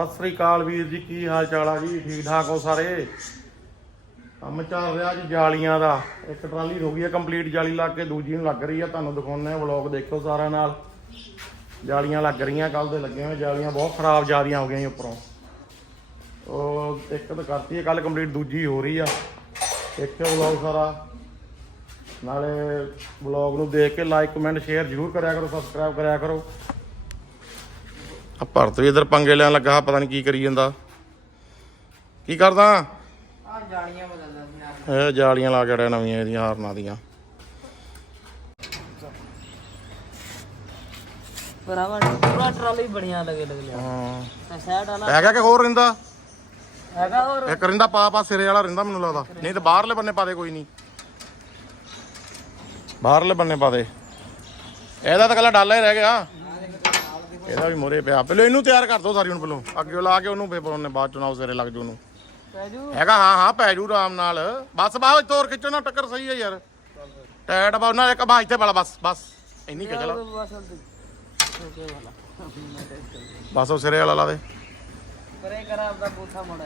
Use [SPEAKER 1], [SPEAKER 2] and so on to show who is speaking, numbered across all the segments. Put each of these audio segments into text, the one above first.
[SPEAKER 1] ਸਤਿ ਸ੍ਰੀ ਅਕਾਲ ਵੀਰ ਜੀ, ਕੀ ਹਾਲ ਚਾਲ ਆ ਜੀ? ਠੀਕ ਠਾਕ ਹੋ ਸਾਰੇ? ਕੰਮ ਚੱਲ ਰਿਹਾ ਜੀ ਜਾਲੀਆਂ ਦਾ। ਇੱਕ ਟਰਾਲੀ ਹੋ ਗਈ ਹੈ ਕੰਪਲੀਟ ਜਾਲੀ ਲੱਗ ਕੇ, ਦੂਜੀ ਨੂੰ ਲੱਗ ਰਹੀ ਆ। ਤੁਹਾਨੂੰ ਦਿਖਾਉਂਦੇ ਆ ਵਲੌਗ ਦੇਖਿਓ ਸਾਰਿਆਂ ਨਾਲ। ਜਾਲੀਆਂ ਲੱਗ ਰਹੀਆਂ ਕੱਲ ਦੇ ਲੱਗੇ ਹੋਏ ਜਾਲੀਆਂ। ਬਹੁਤ ਖਰਾਬ ਜਾਲੀਆਂ ਹੋ ਗਈਆਂ ਉੱਪਰੋਂ। ਉਹ ਇੱਕ ਤਾਂ ਕਰਤੀ ਹੈ ਕੱਲ ਕੰਪਲੀਟ ਦੂਜੀ ਹੋ ਰਹੀ ਆ। ਦੇਖਿਓ ਵਲੌਗ ਸਾਰਾ। ਨਾਲੇ ਵਲੌਗ ਨੂੰ ਦੇਖ ਕੇ ਲਾਈਕ ਕਮੈਂਟ ਸ਼ੇਅਰ ਜ਼ਰੂਰ ਕਰਿਆ ਕਰੋ ਸਬਸਕ੍ਰਾਈਬ ਕਰਿਆ ਕਰੋ। ਆ ਭਰਤ ਵੀ ਇਧਰ ਪੰਗੇ ਲੈਣ ਲੱਗਾ ਪਤਾ ਨਹੀਂ ਕੀ ਕਰੀ ਜਾਂਦਾ। ਕੀ ਕਰਦਾ?
[SPEAKER 2] ਆ ਜਾਲੀਆਂ ਬਦਲਦਾ ਸੀ ਨਾਲ।
[SPEAKER 1] ਇਹ ਜਾਲੀਆਂ ਲਾ ਕੇ ਅੜਿਆ ਨਵੀਆਂ ਇਹਦੀਆਂ ਹਾਰਨਾਂ ਦੀਆਂ।
[SPEAKER 2] ਭਰਾਵਾ ਪੂਰਾ ਟਰਾਲੀ ਬੜੀਆਂ ਲਗੇ ਲਗੇ
[SPEAKER 1] ਹਾਂ।
[SPEAKER 2] ਤੇ ਸਾਈਡ ਵਾਲਾ
[SPEAKER 1] ਗਿਆ ਕਿ ਹੋਰ ਰਹਿੰਦਾ?
[SPEAKER 2] ਹੈਗਾ ਹੋਰ।
[SPEAKER 1] ਇੱਕ ਰਹਿੰਦਾ ਪਾ ਪਾ ਸਿਰੇ ਵਾਲਾ ਰਹਿੰਦਾ ਮੈਨੂੰ ਲੱਗਦਾ। ਨਹੀਂ ਤੇ ਬਾਹਰਲੇ ਬੰਨੇ ਪਾ ਦੇ ਕੋਈ ਨਹੀਂ ਬਾਹਰਲੇ ਬੰਨੇ ਪਾ ਦੇ। ਇਹਦਾ ਤਾਂ ਕੱਲਾ ਡਾਲਾ ਹੀ ਰਹਿ ਗਿਆ। ਇਹਦਾ ਵੀ ਮੋਰੇ ਪਿਆ। ਪਹਿਲਾਂ ਇਹਨੂੰ ਤਿਆਰ ਕਰ ਦੋ ਸਾਰੀ ਹੁਣ ਪਹਿਲੋਂ। ਅੱਗੇ ਲਾ ਕੇ ਉਹਨੂੰ ਫੇਰ ਉਹਨੇ ਬਾਅਦ ਚ ਨਾ ਉਹ ਸਿਰੇ ਲੱਗ ਜੂ ਉਹਨੂੰ।
[SPEAKER 2] ਪੈਜੂ?
[SPEAKER 1] ਹੈਗਾ ਹਾਂ ਹਾਂ ਪੈ ਜੂ ਆਰਾਮ ਨਾਲ। ਬਸ ਬਾਹਰ ਤੋਰ ਖਿੱਚੋ ਨਾ ਟੱਕਰ ਸਹੀ ਹੈ ਯਾਰ। ਟਾਇਟ ਬਾ ਉਹਨਾਂ ਇੱਕ ਬਾ ਇੱਥੇ ਵਾਲਾ ਬਸ ਬਸ। ਇੰਨੀ ਕਿ ਚਲਾ
[SPEAKER 2] ਬਸ
[SPEAKER 1] ਉਹ ਸਿਰੇ ਵਾਲਾ ਲਾ ਦੇ
[SPEAKER 2] ਕਰੇ ਕਰਾ ਆਪਦਾ ਬੂਥਾ ਮੋੜਾ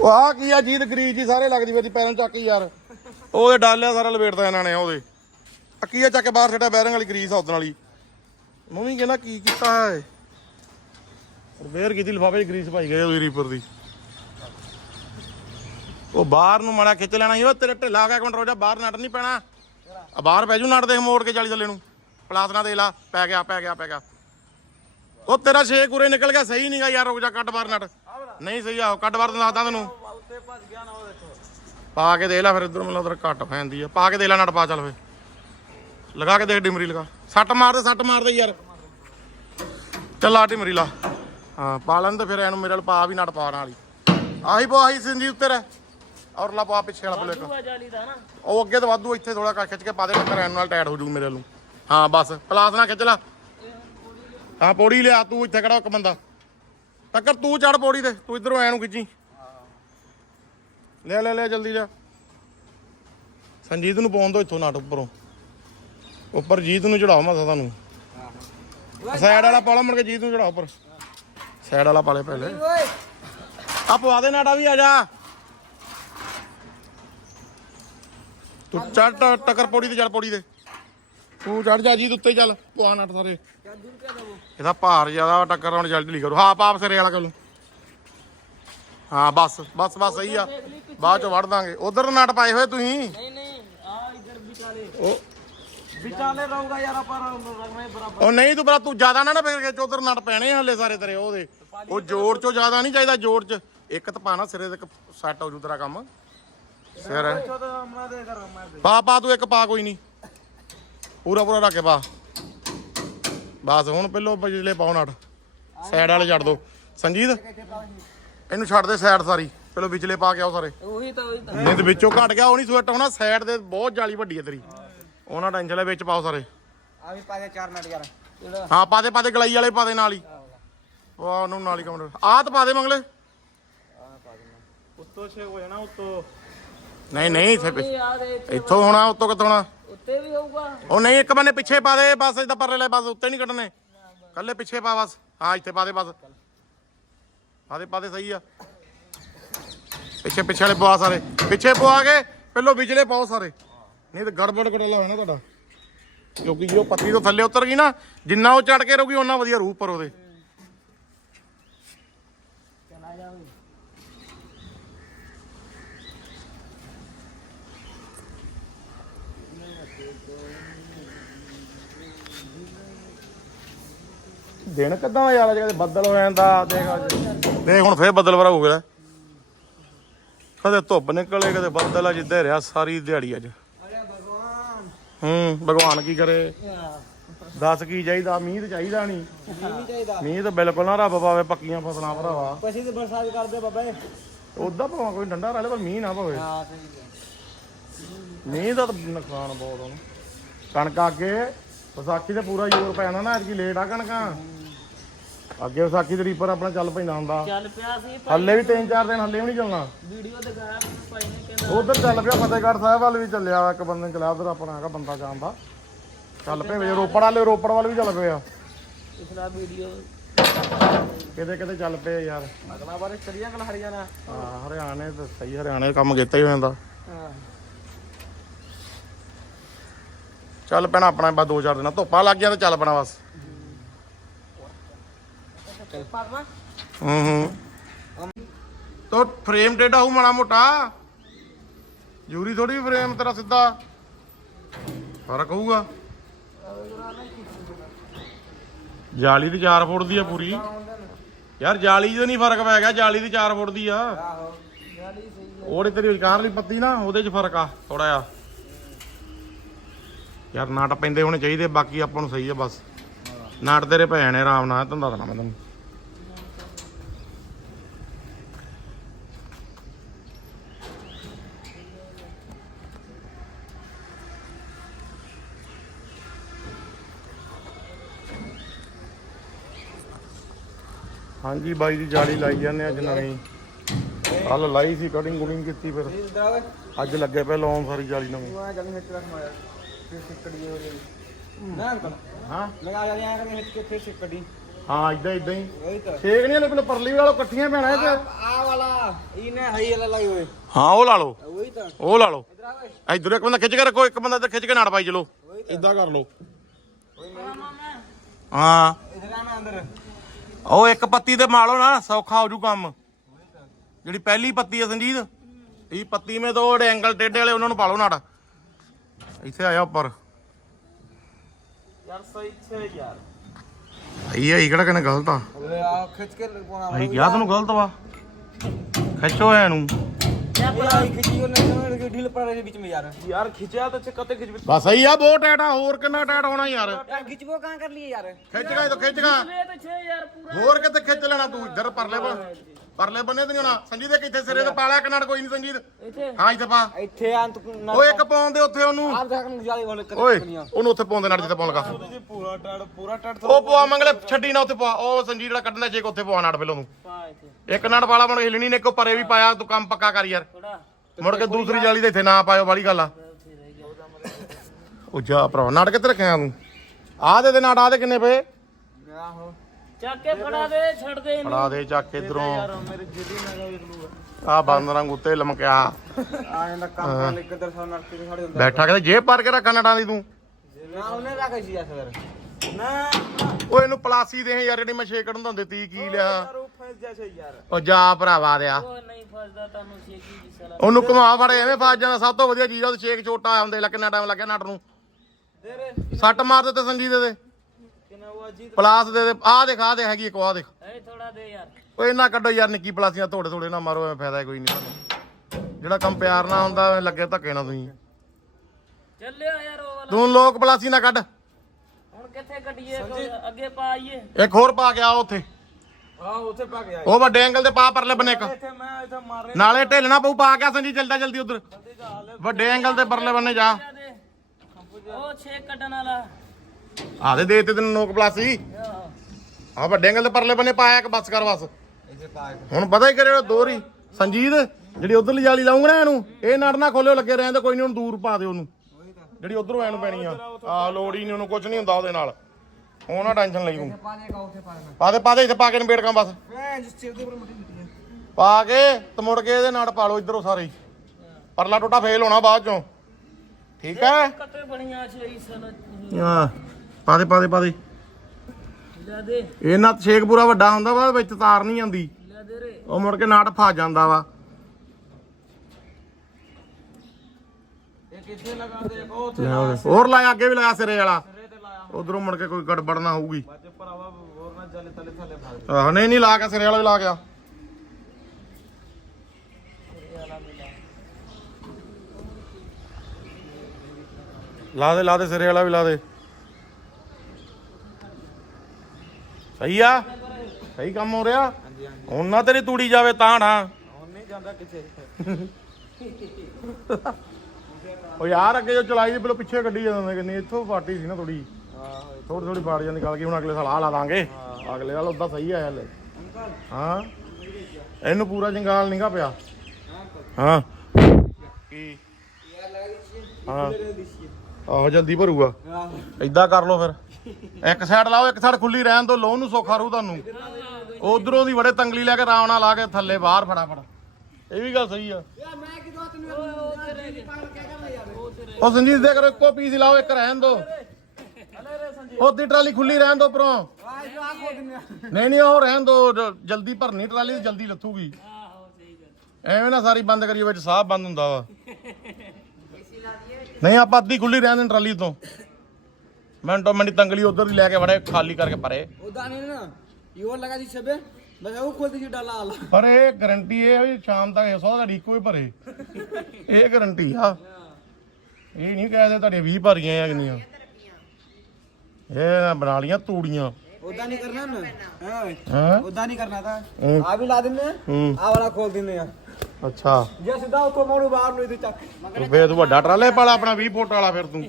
[SPEAKER 1] ਉਹ ਆ ਕੀ ਆ ਜੀਤ ਗਰੀਜ ਜੀ ਸਾਰੇ ਲੱਗਦੀ ਵੇਦੀ ਪੈਰਾਂ ਚੱਕ ਯਾਰ। ਉਹਦੇ ਡਾਲਿਆ ਸਾਰਾ ਲਪੇਟਦਾ ਇਹਨਾਂ ਨੇ ਉਹਦੇ ਆ ਕੀ ਆ ਚੱਕ ਕੇ ਬਾਹਰ ਛੱਡਿਆ ਬੈਰਿੰਗ ਵਾਲੀ ਗਰੀਸ ਆ ਉਦਣ ਵਾਲੀ। ਮੰਮੀ ਕਹਿੰਦਾ ਕੀ ਕੀਤਾ ਹੈ ਰਿਪੇਅਰ ਕੀਤੀ ਲਿਫਾਫੇ ਗਰੀਸ ਪਾਈ ਗਏ ਉਹਦੀ ਰੀਪਰ ਦੀ। ਉਹ ਬਾਹਰ ਨੂੰ ਮਾੜਾ ਖਿੱਚ ਲੈਣਾ ਸੀ ਉਹ ਤੇਰੇ ਢਿੱਲਾ ਗਿਆ ਕੰਟਰੋਲ ਜਾ ਬਾਹਰ ਨਟ ਨਹੀਂ ਪੈਣਾ। ਆ ਬਾਹਰ ਪੈ ਜੂ ਨਟ ਦੇਖ ਮੋੜ ਕੇ ਜਾਲੀ ਥੱਲੇ ਨੂੰ। ਪਲਾਸ ਨਾ ਦੇ ਲਾ ਪੈ ਗਿਆ ਪੈ ਗਿਆ ਪੈ ਗਿਆ। ਉਹ ਤੇਰਾ ਛੇ ਕੁਰੇ ਨਿਕਲ ਗਿਆ ਸਹੀ ਨਹੀਂਗਾ ਯਾਰ ਰੁਕ ਜਾ ਕੱਟ ਬਾਹਰ ਨਟ। ਨਹੀਂ ਸਹੀ ਆ ਕੱਟ ਬਾਹਰ ਤਾਂ ਦੱਸਦਾ ਤੈਨੂੰ।
[SPEAKER 2] ਉੱਤੇ ਭੱਜ ਗਿਆ ਨਾ ਉਹ ਦੇਖੋ।
[SPEAKER 1] ਪਾ ਕੇ ਦੇ ਲੈ ਫਿਰ ਇਧਰ ਮੈਨੂੰ ਉਧਰ ਘੱਟ ਫੈਂਦੀ ਆ। ਪਾ ਕੇ ਦੇ ਲੈ ਨਟ ਪਾ ਚੱਲ ਫੇ ਲਗਾ ਕੇ ਦੇਖ ਡਿਮਰੀ ਲਗਾ ਸੱਟ ਮਾਰ ਦੇ ਸੱਟ ਮਾਰ ਦੇ ਯਾਰ। ਚੱਲ ਆ ਡਿਮਰੀ ਲਾ ਹਾਂ ਪਾ ਲੈਣ ਤੇ ਫਿਰ ਇਹਨੂੰ ਮੇਰੇ ਨਾਲ ਪਾ ਵੀ ਨਟ ਪਾ ਨਾਲ ਹੀ। ਆਹੀ ਪੋ ਆਹੀ ਸਿੰਜੀ ਉੱਤੇ ਰਹਿ। ਔਰ ਲਾ ਪਾ ਪਿੱਛੇ ਵਾਲਾ ਬਲੇਕ
[SPEAKER 2] ਨਾ।
[SPEAKER 1] ਉਹ ਅੱਗੇ ਤੋਂ ਵਾਧੂ ਇੱਥੇ ਥੋੜਾ ਕਰ ਖਿੱਚ ਕੇ ਪਾ ਦੇ ਟੱਕਰ ਐਨ ਨਾਲ ਟਾਈਟ ਹੋ ਜੂ ਮੇਰੇ ਨੂੰ। ਹਾਂ ਬਸ ਪਲਾਸ ਨਾਲ ਖਿੱਚ ਲੈ। ਹਾਂ ਪੌੜੀ ਲਿਆ ਤੂੰ ਇੱਥੇ ਕਿਹੜਾ ਇੱਕ ਬੰਦਾ। ਟੱਕਰ ਤੂੰ ਚੜ ਪੌੜੀ ਤੇ ਤੂੰ ਇਧਰੋਂ ਐ ਨੂੰ ਖਿੱਚੀ। ਲੈ ਲੈ ਲੈ ਜਲਦੀ ਜਾ। ਸੰਜੀਤ ਨੂੰ ਪਾਉਣ ਦੋ ਇੱਥੋਂ ਨਾਟ ਉੱਪਰੋਂ। ਉੱਪਰ ਜੀਤ ਨੂੰ ਚੜਾਓ ਮਸਾ ਤੁਹਾਨੂੰ। ਸਾਈਡ ਵਾਲਾ ਪਾਲਾ ਮੁੜ ਕੇ ਜੀਤ ਨੂੰ ਚੜਾਓ ਉੱਪਰ। ਸਾਈਡ ਵਾਲਾ ਪਾਲੇ ਪਹਿਲੇ। ਆ ਪਵਾ ਦੇ ਨਾਟਾ ਵੀ ਆ ਜਾ। ਤੂੰ ਚੜ ਟੱਕਰ ਪੌੜੀ ਤੇ ਚੜ ਪੌੜੀ ਤੇ। ਤੂੰ ਚੜ ਜਾ ਜੀ ਤੇ ਉੱਤੇ ਚੱਲ। ਪਵਾ ਨਾਟ ਸਾਰੇ। ਇਹਦਾ ਭਾਰ ਜ਼ਿਆਦਾ ਟੱਕਰ ਹੁਣ ਜਲਦੀ ਕਰੂ। ਹਾਂ ਪਾਪ ਸਿਰੇ ਵਾਲਾ ਕੋਲ ਹਾਂ ਬਸ ਬਸ ਬਸ ਸਹੀ ਆ। ਬਾਅਦ ਚ ਵੜ ਦਾਂਗੇ। ਉਧਰ ਨਟ ਪਾਏ ਹੋਏ ਤੁਸੀਂ।
[SPEAKER 2] ਨਹੀਂ ਨਹੀਂ ਆ ਇਧਰ ਵਿਚਾਲੇ
[SPEAKER 1] ਉਹ
[SPEAKER 2] ਵਿਚਾਲੇ ਰਹੂਗਾ ਯਾਰ ਆਪਾਂ ਰਗਵੇਂ ਬਰਾਬਰ।
[SPEAKER 1] ਉਹ ਨਹੀਂ ਤੂੰ ਬਰਾ ਤੂੰ ਜ਼ਿਆਦਾ ਨਾ ਨਾ ਫੇਰ ਕੇ ਉਧਰ ਨਟ ਪੈਣੇ ਹਲੇ ਸਾਰੇ ਤੇਰੇ ਉਹਦੇ। ਉਹ ਜੋੜ ਚੋਂ ਜ਼ਿਆਦਾ ਨਹੀਂ ਚਾਹੀਦਾ ਜੋੜ ਚ। ਇੱਕ ਤਾਂ ਪਾਣਾ ਸਿਰੇ ਤੇ ਸੈੱਟ ਹੋ ਜੂ ਤੇਰਾ ਕੰਮ। ਸਿਰ ਪਾ ਪਾ ਤੂੰ ਇੱਕ ਪਾ ਕੋਈ ਨਹੀਂ। ਪੂਰਾ ਪੂਰਾ ਰੱਖ ਕੇ ਪਾ। ਬਸ ਹੁਣ ਪਹਿਲੋਂ ਬਿਜਲੇ ਪਾਉ ਨਟ ਸਾਈਡ ਵਾਲੇ ਛੱਡ ਦੋ। ਸੰਜੀਤ ਇਹਨੂੰ ਛੱਡ ਦੇ ਸਾਈਡ ਸਾਰੀ। ਪਹਿਲੋਂ ਵਿਚਲੇ ਪਾ ਕੇ ਆਓ ਸਾਰੇ।
[SPEAKER 2] ਉਹੀ ਤਾਂ ਉਹੀ ਤਾਂ।
[SPEAKER 1] ਨਹੀਂ ਤੇ ਵਿੱਚੋਂ ਘਟ ਗਿਆ ਉਹ ਨਹੀਂ ਸਵੈਟ ਹੋਣਾ। ਸਾਈਡ ਦੇ ਬਹੁਤ ਜਾਲੀ ਵੱਡੀ ਹੈ ਤੇਰੀ। ਉਹਨਾਂ ਟੈਨਸ਼ਨ ਲੈ ਵਿੱਚ ਪਾਓ ਸਾਰੇ।
[SPEAKER 2] ਆ ਵੀ ਪਾ ਦੇ 4 ਮਿੰਟ ਯਾਰ। ਜਿਹੜਾ
[SPEAKER 1] ਹਾਂ ਪਾ ਦੇ ਪਾ ਦੇ ਗਲਾਈ ਵਾਲੇ ਪਾ ਦੇ ਨਾਲ ਹੀ। ਵਾਹ ਉਹਨੂੰ ਨਾਲ ਹੀ ਕਮਰ ਆਹ ਤਾਂ ਪਾ ਦੇ ਮੰਗਲੇ।
[SPEAKER 2] ਉੱਤੋਂ ਛੇ ਹੋ ਜਾਣਾ ਉੱਤੋਂ।
[SPEAKER 1] ਨਹੀਂ ਨਹੀਂ ਇੱਥੇ ਹੋਣਾ ਉੱਤੋਂ ਕਿੱਥੋਂ ਹੋਣਾ?
[SPEAKER 2] ਉੱਤੇ ਵੀ ਹੋਊਗਾ।
[SPEAKER 1] ਉਹ ਨਹੀਂ ਇੱਕ ਬੰਨੇ ਪਿੱਛੇ ਪਾ ਦੇ ਬਸ ਇਦਾਂ ਪਰਲੇ ਲੈ ਬਸ ਉੱਤੇ ਨਹੀਂ ਕੱਢਣੇ। ਕੱਲੇ ਪਿੱਛੇ ਪਾ ਬਸ। ਹਾਂ ਇੱਥੇ ਪਾ ਦੇ ਬਸ। ਪਾ ਦੇ ਪਾ ਦੇ ਸਹੀ ਆ। ਪਿੱਛੇ ਪਿੱਛੇ ਵਾਲੇ ਪਵਾ ਸਾਰੇ। ਪਿੱਛੇ ਪਵਾ ਕੇ ਪਹਿਲੋਂ ਵਿਚਲੇ ਪਾਓ ਸਾਰੇ। ਨਹੀਂ ਤਾਂ ਗੜਬੜ ਗੜਲਾ ਹੋਣਾ ਤੁਹਾਡਾ। ਕਿਉਂਕਿ ਜੇ ਉਹ ਪੱਤੀ ਤੋਂ ਥੱਲੇ ਉਤਰ ਗਈ ਨਾ, ਜਿੰਨਾ ਉਹ ਚੜ ਕੇ ਰਹੂਗੀ ਉਹਨਾਂ ਵਧੀਆ ਰੂਹ ਪਰ ਉਹਦੇ।
[SPEAKER 2] ਚਲਾ ਜਾਵੇ
[SPEAKER 1] ਦਿਨ ਕਿਦਾਂ ਦਾ ਯਾਰ ਜੇ ਬੱਦਲ ਹੋ ਜਾਂਦਾ, ਦੇਖ ਦੇਖ, ਹੁਣ ਫੇਰ ਬੱਦਲ ਵਰਾ ਹੋ ਗਿਆ। ਕਦੇ ਧੁੱਪ ਨਿਕਲੇ, ਕਦੇ ਬੱਦਲ ਆ, ਜਿੱਦਾਂ ਰਿਹਾ, ਸਾਰੀ ਦਿਹਾੜੀ ਅੱਜ। ਹੂੰ ਭਗਵਾਨ ਕੀ ਕਰੇ? ਦੱਸ ਕੀ ਚਾਹੀਦਾ? ਮੀਂਹ ਤੇ ਚਾਹੀਦਾ ਨਹੀਂ
[SPEAKER 2] ਨਹੀਂ ਚਾਹੀਦਾ।
[SPEAKER 1] ਮੀਂਹ ਤਾਂ ਬਿਲਕੁਲ ਨਾ ਰੱਬ ਪਾਵੇ ਪੱਕੀਆਂ ਫਸਲਾਂ ਭਰਾਵਾ।
[SPEAKER 2] ਪਛੀ ਤੇ ਬਰਸਾਤ ਕਰਦੇ ਬਾਬੇ
[SPEAKER 1] ਉਦਾਂ ਭਾਵੇਂ ਕੋਈ ਡੰਡਾ ਰਹੇ ਪਰ ਮੀਂਹ ਨਾ ਪਵੇ।
[SPEAKER 2] ਹਾਂ ਸਹੀ ਹੈ
[SPEAKER 1] ਮੀਂਹ ਦਾ ਤਾਂ ਨੁਕਸਾਨ ਬਹੁਤ ਉਹਨੂੰ। ਕਣਕ ਅੱਗੇ ਵਿਸਾਖੀ ਤੇ ਪੂਰਾ ਜ਼ੋਰ ਪੈ ਜਾਂਦਾ ਨਾ ਐਤਕੀ ਲੇਟ ਆ ਕਣਕਾਂ। ਅੱਗੇ ਵਿਸਾਖੀ ਦੇ ਰੀਪਰ ਆਪਣਾ ਚੱਲ ਪੈਂਦਾ ਹੁੰਦਾ।
[SPEAKER 2] ਚੱਲ ਪਿਆ ਸੀ
[SPEAKER 1] ਹੱਲੇ ਵੀ 3-4 ਦਿਨ ਹੱਲੇ ਵੀ ਨਹੀਂ ਚੱਲਣਾ।
[SPEAKER 2] ਵੀਡੀਓ ਦਿਖਾਇਆ ਮੈਨੂੰ ਭਾਈ ਨੇ ਕਹਿੰਦਾ
[SPEAKER 1] ਉਧਰ ਚੱਲ ਪਿਆ ਫਤਿਹਗੜ੍ਹ ਸਾਹਿਬ ਵੱਲ ਵੀ ਚੱਲਿਆ ਵਾ ਇੱਕ ਬੰਦੇ ਨੇ ਚਲਾਇਆ ਉਧਰ ਆਪਣਾ ਹੈਗਾ ਬੰਦਾ ਜਾਣਦਾ ਚੱਲ ਪਿਆ ਵੀ ਰੋਪੜ ਵਾਲੇ ਰੋਪੜ ਵੱਲ ਵੀ ਚੱਲ ਪਿਆ।
[SPEAKER 2] ਪਿਛਲਾ ਵੀਡੀਓ
[SPEAKER 1] ਕਿਤੇ ਕਿਤੇ ਚੱਲ ਪਏ ਯਾਰ।
[SPEAKER 2] ਅਗਲਾ ਬਾਰੇ ਚੜੀਆਂ ਗਲ ਹਰਿਆਣਾ।
[SPEAKER 1] ਹਾਂ ਹਰਿਆਣੇ ਤਾਂ ਸਹੀ ਹਰਿਆਣੇ ਕੰਮ ਕੀਤਾ ਹੀ ਹੋ ਜਾਂਦਾ
[SPEAKER 2] ਹਾਂ।
[SPEAKER 1] ਚੱਲ ਪੈਣਾ ਆਪਣਾ ਬਸ ਦੋ ਚਾਰ ਦਿਨਾਂ ਧੁੱਪਾਂ ਲੱਗ ਗਿਆ ਤਾਂ ਚੱਲ ਪੈਣਾ ਬਸ। ਹੂੰ ਹੂੰ। ਤੋ ਫਰੇਮ ਟੇਢਾ ਹੋਊ ਮਾੜਾ ਮੋਟਾ। ਜੂਰੀ ਥੋੜੀ ਫਰੇਮ ਤੇਰਾ ਸਿੱਧਾ। ਫ਼ਰਕ ਹੋਊਗਾ। ਜਾਲੀ ਦੀ 4 ਫੁੱਟ ਦੀ ਆ ਪੂਰੀ। ਯਾਰ ਜਾਲੀ 'ਚ ਨਹੀਂ ਫ਼ਰਕ ਪੈ ਗਿਆ ਜਾਲੀ ਦੀ 4 ਫੁੱਟ ਦੀ ਆ।
[SPEAKER 2] ਆਹੋ ਗਾਲੀ ਸਹੀ
[SPEAKER 1] ਉਹਦੇ ਤੇਰੀ ਵਿਚਕਾਰ ਲਈ ਪੱਤੀ ਨਾ ਉਹਦੇ 'ਚ ਫ਼ਰਕ ਆ ਥੋੜਾ ਜਿਹਾ। ਯਾਰ ਨਾਟ ਪੈਂਦੇ ਹੋਣੇ ਚਾਹੀਦੇ ਬਾਕੀ ਆਪਾਂ ਨੂੰ ਸਹੀ ਆ ਬਸ। ਨਾਟ ਤੇਰੇ ਪੈ ਜਾਣੇ ਆਰਾਮ ਨਾਲ ਧੰਦਾ ਦੇਣਾ ਮੈਂ ਤੈਨੂੰ। ਹਾਂਜੀ ਬਾਈ ਦੀ ਜਾਲੀ ਲਾਈ ਜਾਂਦੇ ਅੱਜ ਨਵੀਂ। ਕੱਲ ਲਾਈ ਸੀ ਕਟਿੰਗ ਕੁਟਿੰਗ ਕੀਤੀ ਫਿਰ। ਅੱਜ ਲੱਗੇ ਪਏ ਲਾਉਣ ਸਾਰੀ ਜਾਲੀ ਨਵੀਂ।
[SPEAKER 2] ਤੂੰ ਆ ਜਲਦੀ ਹਿੱਟ ਰੱਖ ਮਾਇਆ ਫਿਰ ਸਿੱਕੜੀ ਹੋ ਰਹੀ ਨਾ ਅੰਕਲ
[SPEAKER 1] ਹਾਂ?
[SPEAKER 2] ਲਗਾ ਜਾ ਲਿਆ ਕਰੀ ਹਿੱਟ ਕੇ ਫਿਰ ਸਿੱਕੜੀ
[SPEAKER 1] ਹਾਂ ਇਦਾਂ ਇਦਾਂ ਹੀ।
[SPEAKER 2] ਉਹੀ ਤਾਂ।
[SPEAKER 1] ਛੇਕ ਨਹੀਂ ਹਲੇ ਪਰਲੀ ਵਾਲੋ ਇਕੱਠੀਆਂ ਪੈਣਾ ਇਹ ਤੇ।
[SPEAKER 2] ਆ ਵਾਲਾ ਇਹਨੇ ਹਈ ਵਾਲਾ ਲਾਈ ਹੋਏ।
[SPEAKER 1] ਹਾਂ ਉਹ ਲਾ ਲਓ।
[SPEAKER 2] ਉਹੀ ਤਾਂ।
[SPEAKER 1] ਉਹ ਲਾ ਲਓ। ਇਧਰ ਇੱਕ ਬੰਦਾ ਖਿੱਚ ਕੇ ਰੱਖੋ ਇੱਕ ਬੰਦਾ ਇੱਧਰ ਖਿੱਚ ਕੇ ਨਾੜ ਪਾਈ ਚਲੋ। ਇਦਾਂ ਕਰ ਲਓ। ਹਾਂ।
[SPEAKER 2] ਇਧਰ ਆ ਮੈਂ ਅੰਦਰ।
[SPEAKER 1] ਉਹ ਇੱਕ ਪੱਤੀ ਤੇ ਮਾਲੋ ਨਾ ਸੌਖਾ ਹੋ ਜੂ ਕੰਮ। ਜਿਹੜੀ ਪਹਿਲੀ ਪੱਤੀ ਹੈ ਸੰਜੀਤ ਇਹ ਪੱਤੀ ਮੇ ਤੋਂ ਜਿਹੜੇ ਐਂਗਲ ਟੇਢੇ ਵਾਲੇ ਉਹਨਾਂ ਨੂੰ ਪਾਲੋ ਨਾੜ। ਇੱਥੇ ਆਇਆ ਉੱਪਰ।
[SPEAKER 2] ਯਾਰ ਸਹੀ ਛੇ ਯਾਰ।
[SPEAKER 1] ਇਹ ਆਈ ਕਿਹੜਾ ਕਹਿੰਦਾ ਗਲਤ ਆ?
[SPEAKER 2] ਓਏ ਆ ਖਿੱਚ ਕੇ ਪਾਉਣਾ
[SPEAKER 1] ਅਸੀਂ ਕਿਹਾ ਤੈਨੂੰ ਗਲਤ ਵਾ। ਖਿੱਚੋ ਇਹਨੂੰ।
[SPEAKER 2] ਯਾਰ ਖਿੱਚੀ ਉਹਨੇ ਢਿੱਲ ਪੜ ਰਹੀ ਵਿੱਚ में यार यार खिंचा तो कते खिंच
[SPEAKER 1] ਬਸ ਸਹੀ ਆ ਬਹੁਤ ਟਾਈਟ ਆ ਹੋਰ ਕਿੰਨਾ ਟਾਈਟ ਹੋਣਾ ਯਾਰ
[SPEAKER 2] यार खिंचबो कहां कर लिए यार
[SPEAKER 1] ਖਿੱਚ ਗਾ ਇਹ ਤਾਂ ਖਿੱਚ ਗਾ
[SPEAKER 2] तो छे यार पूरा
[SPEAKER 1] ਹੋਰ ਕਿਤੇ ਖਿੱਚ ਲੈਣਾ ਤੂੰ ਇੱਧਰ ਪਰਲੇ ਬਨ ਪਰਲੇ ਬੰਨੇ ਤੇ ਨਹੀਂ ਹੋਣਾ। ਸੰਜੀਤ ਦੇ ਕਿੱਥੇ ਸਿਰੇ ਤੇ? ਪਾਲਿਆ ਕਿਨਾੜ ਕੋਈ ਨਹੀਂ ਸੰਜੀਤ
[SPEAKER 2] ਇੱਥੇ?
[SPEAKER 1] ਹਾਂ ਇੱਥੇ ਪਾ।
[SPEAKER 2] ਇੱਥੇ ਆਂ ਤੂੰ
[SPEAKER 1] ਓਏ ਇੱਕ ਪਾਉਣ ਦੇ ਉੱਥੇ ਉਹਨੂੰ।
[SPEAKER 2] ਆਪ ਨੂੰ ਵਾਲੇ
[SPEAKER 1] ਓਏ ਉਹਨੂੰ ਉੱਥੇ ਪਾਉਂਦੇ ਨਾੜ ਜਿੱਥੇ ਪਾਉਣ ਲਗਾ।
[SPEAKER 2] ਪੂਰਾ ਟੜ ਪੂਰਾ ਟੜ
[SPEAKER 1] ਉਹ ਪਵਾ ਮੰਗਲੇ ਛੱਡੀ ਨਾ ਉੱਥੇ ਪਵਾ। ਉਹ ਸੰਜੀਤ ਜਿਹੜਾ ਕੱਢਣਾ ਚੇਕ ਉੱਥੇ ਪਵਾ ਨਾੜ ਪਹਿਲੋਂ
[SPEAKER 2] ਇੱਥੇ।
[SPEAKER 1] ਇੱਕ ਨਾੜ ਪਾਲਾ ਬਣ ਹਿਲਣੀ ਨੇ ਇੱਕੋ ਪਰੇ ਵੀ ਪਾਇਆ ਤੂੰ ਕੰਮ ਪੱਕਾ ਕਰ ਯਾਰ।
[SPEAKER 2] ਥੋੜਾ
[SPEAKER 1] ਮੁੜ ਕੇ ਦੂਸਰੀ ਜਾਲੀ ਦੇ ਇੱਥੇ ਨਾ ਪਾਇਓ ਵਾਲੀ ਗੱਲ ਆ। ਉਹ ਜਾ ਭਰਾ ਨਾੜ ਕਿੱਥੇ ਰੱਖਿਆ ਤੂੰ? ਆ ਦੇ ਦੇ ਨਾੜ ਆ ਦੇ ਕਿੰਨੇ ਪਏ?
[SPEAKER 2] ਆਹੋ ਚੱਕ ਕੇ ਫੜਾ ਦੇ ਛੱਡ ਦੇ ਇਹਨੂੰ।
[SPEAKER 1] ਫੜਾ ਦੇ ਚੱਕ ਇਧਰੋਂ।
[SPEAKER 2] ਮੇਰੇ ਜਿੱਦੀ ਨਾ ਗਾ ਵੇਖ
[SPEAKER 1] ਆ ਬਾਂਦਰਾਂ ਗੁੱਤੇ ਲਮਕਿਆ।
[SPEAKER 2] ਆ ਜਾਂਦਾ ਕੰਮ ਕਰ ਲੈ ਕਿੱਧਰ ਸਾ ਨੱਕ ਤੇ ਖੜੇ ਹੁੰਦਾ
[SPEAKER 1] ਬੈਠਾ ਕਿਤੇ ਜੇਬ ਭਰ ਕੇ ਰੱਖਾਂ ਨਟਾਂ ਦੀ ਤੂੰ।
[SPEAKER 2] ਨਾ ਉਹਨੇ ਰੱਖੀ ਸੀ ਅਸਰ ਨਾ
[SPEAKER 1] ਓਏ ਇਹਨੂੰ ਪਲਾਸੀ ਦੇ ਯਾਰ ਜਿਹੜੀ ਮੈਂ ਛੇ ਕੱਢਣ ਦਿੰਦੇ ਤੀ ਕੀ ਲਿਆ।
[SPEAKER 2] ਉਹ ਫਸ ਜਾ ਸੀ ਯਾਰ।
[SPEAKER 1] ਉਹ ਜਾ ਭਰਾਵਾ ਦਿਆ
[SPEAKER 2] ਉਹ ਨਹੀਂ ਫਸਦਾ ਤੁਹਾਨੂੰ ਛੇਕੀ ਦੀ ਸਲਾ।
[SPEAKER 1] ਉਹਨੂੰ ਘੁਮਾ ਫੜ ਐਵੇਂ ਫਸ ਜਾਂਦਾ। ਸਭ ਤੋਂ ਵਧੀਆ ਚੀਜ਼ ਆ ਉਹ ਛੇਕ ਛੋਟਾ ਆਉਂਦੇ ਲੱਗ ਕਿੰਨਾ ਟਾਈਮ ਲੱਗਿਆ ਨਟ ਨੂੰ।
[SPEAKER 2] ਦੇ
[SPEAKER 1] ਸੱਟ ਮਾਰ ਦਿੱਤੇ ਸੰਜੀਤ ਦੇ। ਪਲਾਸ ਦੇ ਦੇ ਆਹ ਦੇਖ ਆਹ ਦੇ ਹੈਗੀ ਇੱਕ ਆਹ ਦੇਖ।
[SPEAKER 2] ਐ ਥੋੜਾ ਦੇ ਯਾਰ।
[SPEAKER 1] ਓਏ ਇਹਨਾਂ ਕੱਢੋ ਯਾਰ ਨਿੱਕੀ ਪਲਾਸੀਆਂ ਥੋੜੇ ਥੋੜੇ ਨਾ ਮਾਰੋ ਐਵੇਂ ਫਾਇਦਾ ਕੋਈ ਨਹੀਂ ਤੁਹਾਨੂੰ ਜਿਹੜਾ ਕੰਮ ਪਿਆਰ ਨਾਲ ਹੁੰਦਾ ਐਵੇਂ ਲੱਗੇ ਧੱਕੇ ਨਾਲ ਤੁਸੀਂ।
[SPEAKER 2] ਚੱਲਿਆ ਯਾਰ ਉਹ ਵਾਲਾ।
[SPEAKER 1] ਤੂੰ ਲੋਕ ਪਲਾਸੀ ਨਾ ਕੱਢ।
[SPEAKER 2] ਹੁਣ ਕਿੱਥੇ ਕੱਢੀਏ ਅੱਗੇ ਪਾਈਏ
[SPEAKER 1] ਇੱਕ ਹੋਰ ਪਾ ਗਿਆ ਉੱਥੇ।
[SPEAKER 2] ਆ ਉੱਥੇ ਪਾ ਗਿਆ
[SPEAKER 1] ਉਹ ਵੱਡੇ ਐਂਗਲ ਤੇ ਪਾ ਪਰਲੇ ਬੰਨੇ ਇੱਕ।
[SPEAKER 2] ਇੱਥੇ ਮੈਂ ਇੱਥੇ ਮਾਰ ਰਿਹਾ।
[SPEAKER 1] ਨਾਲੇ ਢਿੱਲਣਾ ਪਊ ਪਾ ਗਿਆ ਸੰਜੀ ਜਲਦਾ ਜਲਦੀ ਉਧਰ। ਵੱਡੇ ਐਂਗਲ ਤੇ ਪਰਲੇ ਬੰਨੇ ਜਾ।
[SPEAKER 2] ਉਹ ਛੇ ਕੱਢਣ ਵਾਲਾ।
[SPEAKER 1] ਆਦੇ ਦੇ ਤੇ ਤੈਨੂੰ ਨੋਕ ਪਲਾਸੀ। ਆ ਵੱਡੇ ਐਂਗਲ ਤੇ ਪਰਲੇ ਬੰਨੇ ਪਾਇਆ ਇੱਕ ਬਸ ਕਰ ਬਸ। ਹੁਣ ਪਤਾ ਹੀ ਕਰਿਓ ਦੋਰੀ। ਸੰਜੀਤ ਜਿਹੜੀ ਉਧਰ ਜਾਲੀ ਲਾਉਂਗਾ ਨਾ ਇਹਨੂੰ ਇਹ ਨੜ ਨਾ ਖੋਲਿਓ ਲੱਗੇ ਰਹਿੰਦੇ ਕੋਈ ਨਹੀਂ ਉਹਨੂੰ ਦੂਰ ਪਾ ਦਿਓ ਉਹਨੂੰ। ਜਿਹੜੀ ਉਧਰੋਂ ਐਨੂੰ ਪੈਣੀ ਆ। ਆ ਲੋੜ ਹੀ ਨਹੀਂ ਉਹਨੂੰ ਕੁਝ ਨਹੀਂ ਹੁੰਦਾ ਉਹਦੇ ਨਾਲ। ਉਹ ਨਾ ਟੈਨਸ਼ਨ ਲਈ ਤੂੰ
[SPEAKER 2] ਪਾ
[SPEAKER 1] ਦੇ ਪਾ ਦੇ ਇੱਥੇ ਪਾ ਕੇ ਬਸ।
[SPEAKER 2] ਦੇ ਮੁੱਠੀ ਮਿੱਟੀ ਹੈ
[SPEAKER 1] ਪਾ ਕੇ ਤੇ ਮੁੜ ਕੇ ਇਹਦੇ ਨਾਲ ਪਾ ਲਓ ਇਧਰੋਂ ਸਾਰੇ ਹੀ। ਪਰਲਾ ਟੋਟਾ ਫੇਲ ਹੋਣਾ ਬਾਅਦ ਚੋਂ। ਠੀਕ ਹੈ? ਹਾਂ। ਪਾ ਦੇ ਪਾ ਦੇ ਪਾ ਦੇ।
[SPEAKER 2] ਲੈ ਦੇ।
[SPEAKER 1] ਇਹਨਾਂ ਛੇਕ ਪੂਰਾ ਵੱਡਾ ਹੁੰਦਾ ਵਾ ਵਿੱਚ ਤਾਰ ਨਹੀਂ ਆਉਂਦੀ।
[SPEAKER 2] ਲੈ ਦੇ ਰੇ।
[SPEAKER 1] ਉਹ ਮੁੜ ਕੇ ਨਾਟ ਫਸ ਜਾਂਦਾ ਵਾ।
[SPEAKER 2] ਇਹ ਕਿੱਥੇ ਲਗਾਉਂਦੇ ਉਹ ਉੱਥੇ
[SPEAKER 1] ਲੈ ਉਹਦੇ। ਹੋਰ ਲਾਇਆ ਅੱਗੇ ਵੀ ਲਾਇਆ ਸਿਰੇ ਵਾਲਾ।
[SPEAKER 2] ਸਿਰੇ ਤੇ ਲਾਇਆ।
[SPEAKER 1] ਉਧਰੋਂ ਮੁੜ ਕੇ ਕੋਈ ਗੜਬੜ ਨਾ ਹੋਊਗੀ।
[SPEAKER 2] ਬਾਜੇ ਭਰਾਵਾ ਹੋਰ ਨਾ ਜਲੇ ਤਲੇ ਥੱਲੇ ਫਸ
[SPEAKER 1] ਆਹ ਨਹੀਂ ਨਹੀਂ ਲਾ ਕੇ ਸਿਰੇ ਵਾਲਾ ਵੀ ਲਾ ਗਿਆ ਲਾ ਦੇ ਲਾ ਦੇ ਸਿਰੇ ਵਾਲਾ ਵੀ ਲਾ ਦੇ। ਸਹੀ ਆ? ਸਹੀ ਕੰਮ ਹੋ ਰਿਹਾ? ਹੁਣ ਨਾ ਤੇਰੀ ਤੂੜੀ ਜਾਵੇ ਤਾਂ ਢਾਂ
[SPEAKER 2] ਹੁਣ ਨਹੀਂ ਜਾਂਦਾ ਕਿੱਥੇ
[SPEAKER 1] ਉਹ ਯਾਰ, ਅੱਗੇ ਜੋ ਚਲਾਈ ਦੀ ਬਿਲੋ ਪਿੱਛੇ ਗੱਡੀ ਜਾਂਦੇ ਕਿੰਨੀ ਇੱਥੋਂ ਪਾਰਟੀ ਸੀ ਨਾ ਥੋੜੀ ਥੋੜੀ ਥੋੜੀ ਪਾੜ ਜਾਂਦੀ ਗੱਲ ਕੀ ਹੁਣ ਅਗਲੇ ਸਾਲ ਆ ਲਾ ਦਾਂਗੇ। ਅਗਲੇ ਸਾਲ ਉਦਾਂ ਸਹੀ ਆਇਆ ਹਲੇ। ਹਾਂ? ਇਹਨੂੰ ਪੂਰਾ ਜੰਗਾਲ ਨਹੀਂਗਾ ਪਿਆ। ਹਾਂ। ਕੀ?
[SPEAKER 2] ਯਾਰ ਲਗਾ ਦੀ
[SPEAKER 1] ਹਾਂ। ਆਹੋ ਜਲਦੀ ਭਰੂਗਾ। ਏਦਾਂ ਕਰ ਲਓ ਫਿਰ। ਇੱਕ ਸਾਈਡ ਲਾਓ ਇੱਕ ਸਾਈਡ ਖੁੱਲੀ ਰਹਿਣ ਦੋ ਲੋਹ ਨੂੰ ਸੌਖਾ ਰੂ ਤੁਹਾਨੂੰ। ਉਧਰੋਂ ਦੀ ਬੜੇ ਤੰਗਲੀ ਲੈ ਕੇ ਰਾਵਣਾ ਲਾ ਕੇ ਥੱਲੇ ਬਾਹਰ ਫਟਾਫਟ ਇਹ ਵੀ ਗੱਲ ਸਹੀ ਆ। ਉਹ ਸੰਜੀਤ ਦੇ ਕਰੋ ਇੱਕੋ ਪੀਸ ਲਾਓ ਇੱਕ ਰਹਿਣ ਦੋ ਉਹਦੀ ਟਰਾਲੀ ਖੁੱਲੀ ਰਹਿਣ ਦੋ ਪਰੋਂ ਨਹੀਂ ਨਹੀਂ ਉਹ ਰਹਿਣ ਦੋ ਜਲਦੀ ਭਰਨੀ ਟਰਾਲੀ ਜਲਦੀ ਲੱਥੂਗੀ। ਐਵੇਂ ਨਾ ਸਾਰੀ ਬੰਦ ਕਰੀਏ ਵਿੱਚ ਸਾਹ ਬੰਦ ਹੁੰਦਾ ਵਾ। ਨਹੀਂ ਆਪਾਂ ਅੱਧੀ ਖੁੱਲੀ ਰਹਿਣ ਦੇ ਟਰਾਲੀ ਤੋਂ ਮਿੰਟੋ ਮਿੰਟ ਤੰਗਲੀ ਉਧਰ ਦੀ ਲੈ ਕੇ ਵੜੇ ਖਾਲੀ ਕਰਕੇ ਪਰੇ।
[SPEAKER 2] ਉਦਾਂ ਨੇ ਨਾ ਯੋਰ ਲਗਾ ਦੀ ਸਭੇ ਮੈਂ ਉਹ ਖੋਲ ਦੀ ਡਾਲਾ ਆਲਾ
[SPEAKER 1] ਪਰ ਇਹ ਗਰੰਟੀ ਇਹ ਹੈ ਸ਼ਾਮ ਤੱਕ 100 ਦਾ ਡੀਕੋ ਹੀ ਭਰੇ। ਇਹ ਗਰੰਟੀ ਆ। ਇਹ ਨਹੀਂ ਕਹਦੇ ਤੁਹਾਡੇ 20 ਭਰੀਆਂ ਆ ਕਿੰਨੀਆਂ। ਇਹ ਬਣਾ ਲੀਆਂ ਤੂੜੀਆਂ।
[SPEAKER 2] ਉਦਾਂ ਨਹੀਂ ਕਰਨਾ ਨਾ।
[SPEAKER 1] ਹਾਂ
[SPEAKER 2] ਉਦਾਂ ਨਹੀਂ
[SPEAKER 1] ਕਰਨਾ
[SPEAKER 2] ਤਾਂ। ਆ ਵੀ ਲਾ
[SPEAKER 1] ਦਿੰਨੇ
[SPEAKER 2] ਆ ਵਾਲਾ ਖੋਲ ਦਿੰਨੇ ਆ।
[SPEAKER 1] ਅੱਛਾ।
[SPEAKER 2] ਜੇ ਸਿੱਧਾ ਉੱਥੋਂ ਮੋੜੂ ਬਾਹਰ ਨੂੰ ਇਹਦੇ
[SPEAKER 1] ਚੱਕ। ਫੇਰ ਤੂੰ ਵੱਡਾ ਟਰਾਲੇ ਪਾਲਾ ਆਪਣਾ 20 ਫੁੱਟ ਵਾਲਾ ਫਿਰ ਤੂੰ।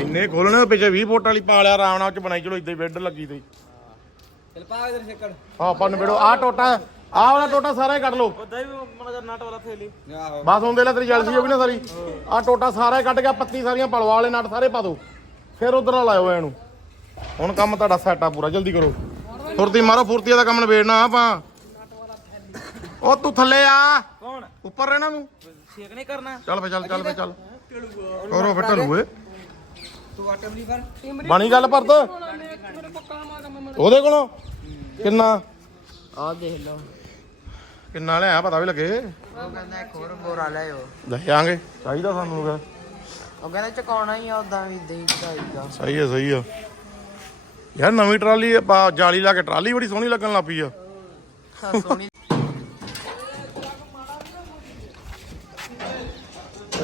[SPEAKER 1] ਇੰਨੇ ਖੋਲਣੇ ਪਿੱਛੇ 20 ਫੁੱਟ ਵਾਲੀ ਪਾ ਲਿਆ ਆਰਾਮ ਨਾਲ ਚ ਬਣਾਈ ਚਲੋ ਇਦਾਂ ਹੀ ਬੈੱਡ ਲੱਗੀ ਤੇ।
[SPEAKER 2] ਚਲ ਪਾ ਇਧਰ ਛੱਕੜ।
[SPEAKER 1] ਆ ਵਾਲਾ ਟੋਟਾ ਸਾਰਾ ਹੀ ਕੱਢ ਲਓ। ਬਸ ਹੁੰਦੇ ਲੈ ਤੇਰੀ ਜਲਦੀ ਹੋ ਗਈ ਨਾ ਸਾਰੀ। ਆ ਟੋਟਾ ਸਾਰਾ ਹੀ ਕੱਢ ਗਿਆ ਪੱਤੀ ਸਾਰੀਆਂ ਪਲਵਾ ਵਾਲੇ ਨਟ ਸਾਰੇ ਪਾ ਦੋ ਫਿਰ ਉਧਰ ਲਾਇਓ ਇਹਨੂੰ। ਹੁਣ ਕੰਮ ਤੁਹਾਡਾ ਸੈਟ ਆ ਪੂਰਾ ਜਲਦੀ ਕਰੋ। ਫੁਰਤੀ ਮਾਰੋ ਫੁਰਤੀ ਦਾ ਕੰਮ ਨਿਬੇੜਨਾ ਆਪਾਂ। ਉਹ ਤੂੰ ਥੱਲੇ ਆ।
[SPEAKER 2] ਕੌਣ?
[SPEAKER 1] ਉੱਪਰ ਰਹਿਣਾ ਮੂੰ
[SPEAKER 2] ਛੇਕ ਨਹੀਂ ਕਰਨਾ।
[SPEAKER 1] ਚੱਲ ਫੇ ਚੱਲ ਚੱਲ ਫੇ ਚੱਲ। ਕਰੋ ਫੇ ਢਲੂ
[SPEAKER 2] ਏ। ਤੂੰ ਆਟੇ ਬਲੀ ਕਰ
[SPEAKER 1] ਬਣੀ ਗੱਲ ਪਰਤ। ਉਹਦੇ ਕੋਲੋਂ? ਕਿੰਨਾ?
[SPEAKER 3] ਆ ਦੇਖ ਲਓ।
[SPEAKER 1] ਕਿੰਨਾ ਲਿਆ ਪਤਾ ਵੀ ਲੱਗੇ।
[SPEAKER 3] ਉਹ ਕਹਿੰਦਾ ਇੱਕ ਹੋਰ ਬੋਰਾ ਲਿਆਓ
[SPEAKER 1] ਲਿਆਂਗੇ ਚਾਹੀਦਾ ਸਾਨੂੰ
[SPEAKER 3] ਉਹ। ਕਹਿੰਦਾ ਚਕਾਉਣਾ ਹੀ ਆ ਉਦਾਂ ਵੀ ਦੇਈ ਚਾਹੀਦਾ।
[SPEAKER 1] ਸਹੀ ਆ ਸਹੀ ਆ। ਯਾਰ ਨਵੀਂ ਟਰਾਲੀ ਜਾਲੀ ਲਾ ਕੇ ਟਰਾਲੀ ਬੜੀ ਸੋਹਣੀ ਲੱਗਣ ਲੱਗ ਪਈ ਆ।
[SPEAKER 3] ਸੋਹਣੀ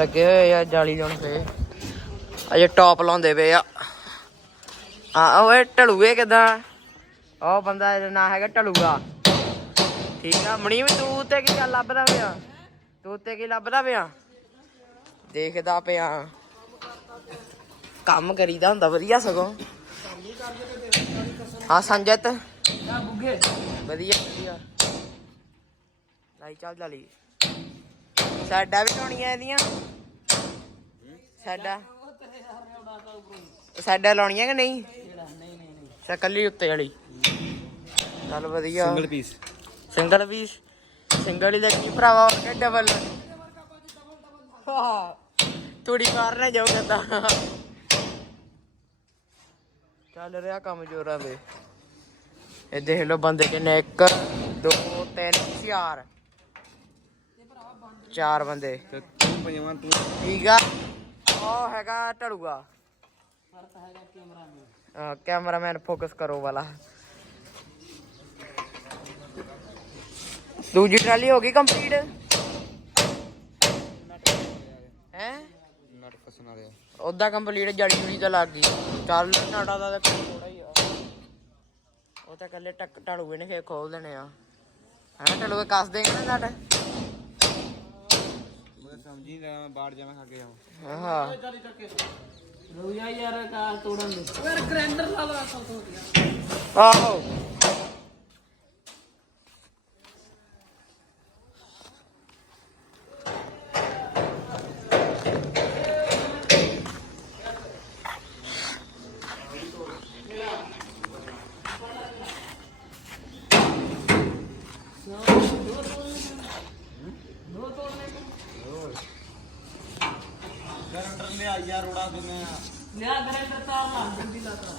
[SPEAKER 3] ਲੱਗੇ ਹੋਏ ਆ ਜਾਲੀ ਲਾਉਣ ਪਏ ਅਜੇ ਟੌਪ ਲਾਉਂਦੇ ਪਏ ਆ। ਆ ਓਏ ਢਲੂਏ ਕਿਦਾਂ? ਉਹ ਬੰਦਾ ਇਹਦਾ ਨਾਂ ਹੈਗਾ ਢਲੂਗਾ ਠੀਕ ਆ ਮਣੀ ਵੀ ਤੂੰ ਤੇ ਕੀ ਗੱਲ ਲੱਭਦਾ ਪਿਆ? ਤੂੰ ਤੇ ਕੀ ਲੱਭਦਾ ਪਿਆ? ਦੇਖਦਾ ਪਿਆ। ਕੰਮ ਕਰੀਦਾ ਹੁੰਦਾ ਵਧੀਆ ਸਗੋਂ। ਹਾਂ ਸੰਜਤ? ਵਧੀਆ ਵਧੀਆ। ਲਾਈ ਚੱਲ ਸਾਡਾ ਵੀ ਲਾਉਣੀਆਂ ਇਹਦੀਆਂ। ਸਾਡਾ ਸਾਡਾ ਲਾਉਣੀਆਂ ਕਿ ਨਹੀਂ? ਅੱਛਾ ਕੱਲੀ ਉੱਤੇ ਵਾਲੀ। ਚੱਲ ਵਧੀਆ।
[SPEAKER 2] Single piece
[SPEAKER 3] single piece single ਹੀ ਲੱਗੀ ਭਰਾਵਾ ਕਿ ਡਬਲ ਤੂੜੀ ਮਾਰਨੇ ਜਾਊਗਾ ਤਾਂ ਚੱਲ ਰਿਹਾ ਕੰਮ ਜੋਰਾਂ ਦੇ ਇਹ ਦੇਖ ਲਓ ਬੰਦੇ ਕਿੰਨੇ 1 2 3 4 ਚਾਰ ਬੰਦੇ।
[SPEAKER 2] ਤੇ ਤੂੰ ਪੰਜਵਾਂ ਤੂੰ
[SPEAKER 3] ਠੀਕ ਆ। ਉਹ ਹੈਗਾ ਟੜੂਆ ਕੈਮਰਾਮੈਨ ਫੋਕਸ ਕਰੋ ਵਾਲਾ। ਦੂਜੀ ਟਰਾਲੀ ਹੋ ਗਈ ਕੰਪਲੀਟ ਹੈ?
[SPEAKER 2] ਨਟ ਫਸਣਾ ਰਿਹਾ
[SPEAKER 3] ਉਹਦਾ ਕੰਪਲੀਟ ਜੜੀ ਜੁੜੀ ਤਾਂ ਲੱਗ ਗਈ। ਚੱਲ ਨਾਟਾ ਦਾ ਤਾਂ ਥੋੜਾ ਹੀ ਆ। ਉਹ ਤਾਂ ਕੱਲੇ ਟੱਕ ਟੜੂਏ ਨੇ ਫੇਰ ਖੋਲ ਦੇਣੇ ਆ। ਹੈ ਟੜੂਏ ਕੱਸ ਦੇਗੇ ਨਾ ਨਾਟਾ।
[SPEAKER 2] ਸਮਝੀ ਨਾ ਬਾੜ ਜਾਵਾਂ ਖਾ ਕੇ ਆਉਂ
[SPEAKER 3] ਆਹਾ
[SPEAKER 4] ਰੋਇਆ ਯਾਰ ਕਾਰ ਤੋੜਨ ਦੇ ਯਾਰ ਗ੍ਰੈਂਡਰ ਲਾ ਲਾ ਸੌ ਤੋਂ
[SPEAKER 3] ਆਹੋ।
[SPEAKER 4] ਲਿਆ ਗ੍ਰੈਂਡਰ ਤਾਰ ਲਾ ਜਲਦੀ ਲਾ ਤਾ